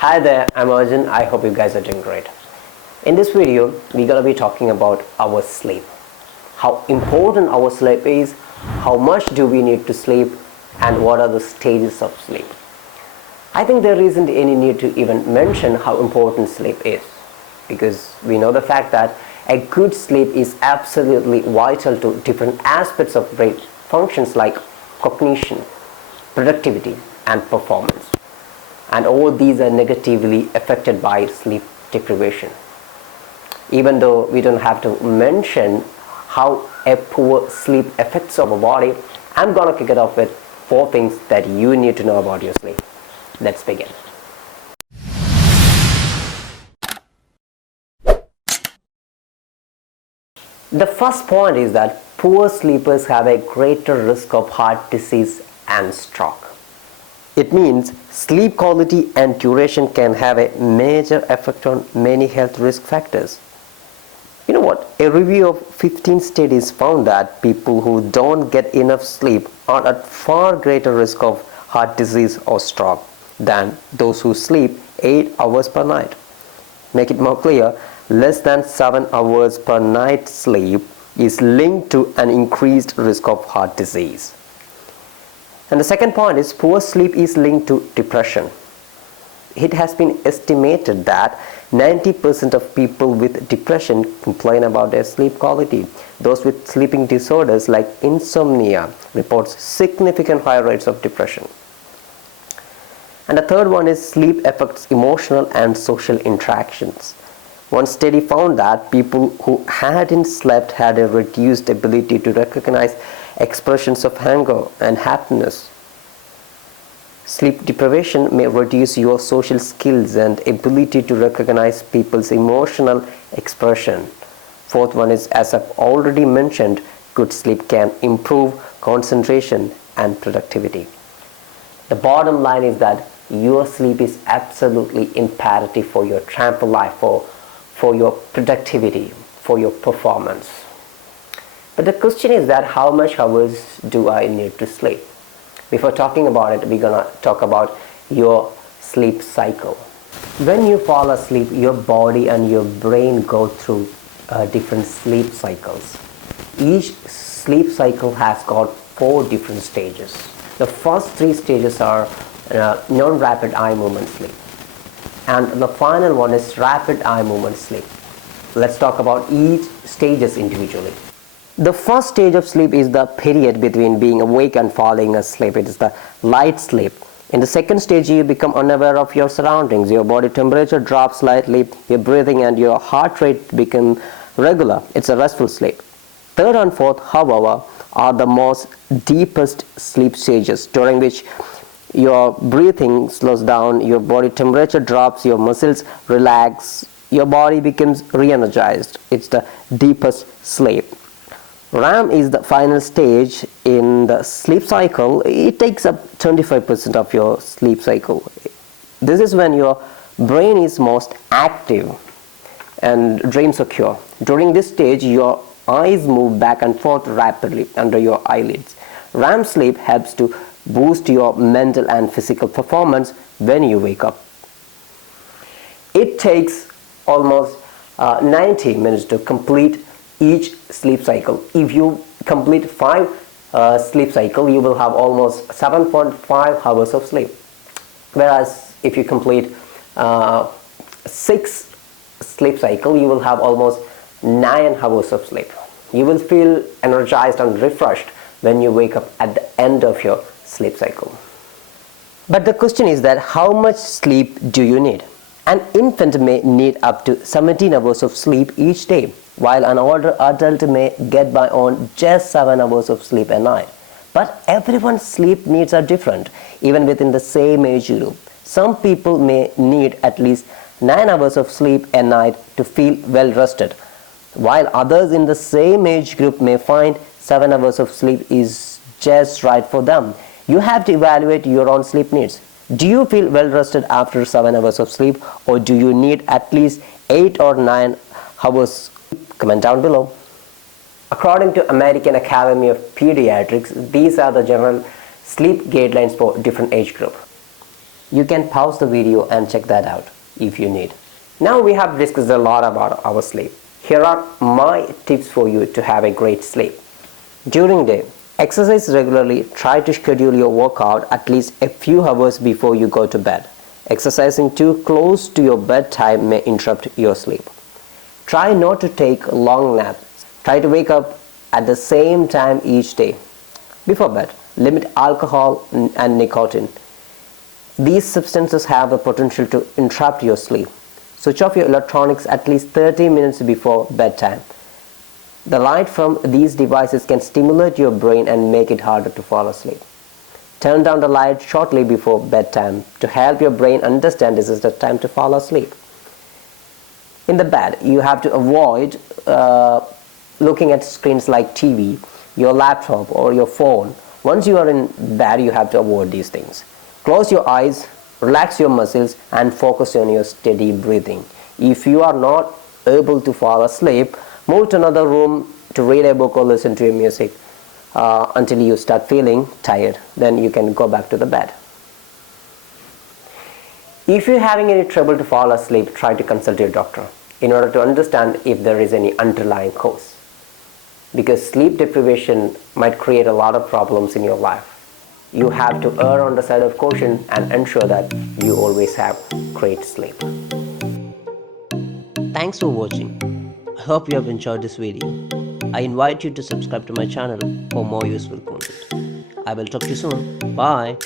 Hi there, I'm Arjun. I hope you guys are doing great. In this video, we're gonna be talking about our sleep. How important our sleep is, how much do we need to sleep, and what are the stages of sleep. I think there isn't any need to even mention how important sleep is, because we know the fact that a good sleep is absolutely vital to different aspects of brain functions like cognition, productivity, and performance. And all these are negatively affected by sleep deprivation. Even though we don't have to mention how a poor sleep affects our body, I'm gonna kick it off with 4 things that you need to know about your sleep. Let's begin. The first point is that poor sleepers have a greater risk of heart disease and stroke. It means sleep quality and duration can have a major effect on many health risk factors. You know what? A review of 15 studies found that people who don't get enough sleep are at far greater risk of heart disease or stroke than those who sleep 8 hours per night. Make it more clear, less than 7 hours per night sleep is linked to an increased risk of heart disease. And the second point is poor sleep is linked to depression. It has been estimated that 90% of people with depression complain about their sleep quality. Those with sleeping disorders like insomnia report significant higher rates of depression. And the third one is sleep affects emotional and social interactions. One study found that people who hadn't slept had a reduced ability to recognize expressions of anger and happiness. Sleep deprivation may reduce your social skills and ability to recognize people's emotional expression. Fourth one is, as I've already mentioned, good sleep can improve concentration and productivity. The bottom line is that your sleep is absolutely imperative for your trample life, for your productivity, for your performance. But the question is that how much hours do I need to sleep? Before talking about it, we're gonna talk about your sleep cycle. When you fall asleep, your body and your brain go through different sleep cycles. Each sleep cycle has got 4 different stages. The first 3 stages are non-rapid eye movement sleep, and the final one is rapid eye movement sleep. Let's talk about each stages individually. The first stage of sleep is the period between being awake and falling asleep. It is the light sleep. In the second stage, you become unaware of your surroundings. Your body temperature drops slightly, your breathing and your heart rate become regular. It's a restful sleep. Third and fourth, however, are the most deepest sleep stages, during which your breathing slows down, your body temperature drops, your muscles relax, your body becomes re-energized. It's the deepest sleep. REM is the final stage in the sleep cycle. It takes up 25% of your sleep cycle. This is when your brain is most active and dreams occur. During this stage, your eyes move back and forth rapidly under your eyelids. REM sleep helps to boost your mental and physical performance when you wake up. It takes almost 90 minutes to complete each sleep cycle. If you complete 5 sleep cycle, you will have almost 7.5 hours of sleep. Whereas if you complete 6 sleep cycle, you will have almost 9 hours of sleep. You will feel energized and refreshed when you wake up at the end of your sleep cycle. But the question is that how much sleep do you need? An infant may need up to 17 hours of sleep each day, while an older adult may get by on just 7 hours of sleep a night. But everyone's sleep needs are different, even within the same age group. Some people may need at least 9 hours of sleep a night to feel well rested, while others in the same age group may find 7 hours of sleep is just right for them. You have to evaluate your own sleep needs. Do you feel well rested after 7 hours of sleep, or do you need at least 8 or 9 hours? Comment down below. According to American Academy of Pediatrics, these are the general sleep guidelines for different age group. You can pause the video and check that out if you need. Now we have discussed a lot about our sleep. Here are my tips for you to have a great sleep. During the day, exercise regularly. Try to schedule your workout at least a few hours before you go to bed. Exercising too close to your bedtime may interrupt your sleep. Try not to take long naps. Try to wake up at the same time each day. Before bed, limit alcohol and nicotine. These substances have the potential to interrupt your sleep. Switch off your electronics at least 30 minutes before bedtime. The light from these devices can stimulate your brain and make it harder to fall asleep. Turn down the light shortly before bedtime to help your brain understand this is the time to fall asleep. In the bed, you have to avoid looking at screens like TV, your laptop, or your phone. Once you are in bed, you have to avoid these things. Close your eyes, relax your muscles, and focus on your steady breathing. If you are not able to fall asleep, move to another room to read a book or listen to your music until you start feeling tired. Then you can go back to the bed. If you're having any trouble to fall asleep, try to consult your doctor in order to understand if there is any underlying cause. Because sleep deprivation might create a lot of problems in your life. You have to err on the side of caution and ensure that you always have great sleep. Thanks for watching. I hope you have enjoyed this video. I invite you to subscribe to my channel for more useful content. I will talk to you soon. Bye.